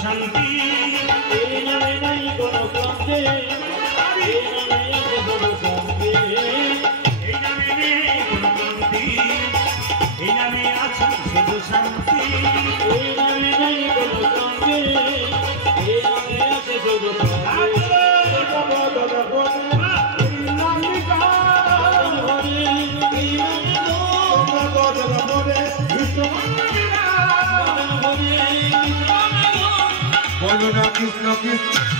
শান্তি এই নামে নাই কোনো ক্লান্তি এই নামে আছে শুধু শান্তি এই নামে নেই কোনো ক্লান্তি এই নামে আছে শুধু শান্তি এই নামে নাই কোনো ক্লান্তি এই নামে আছে শুধু শান্তি Kৃষ্ণ কৃষ্ণ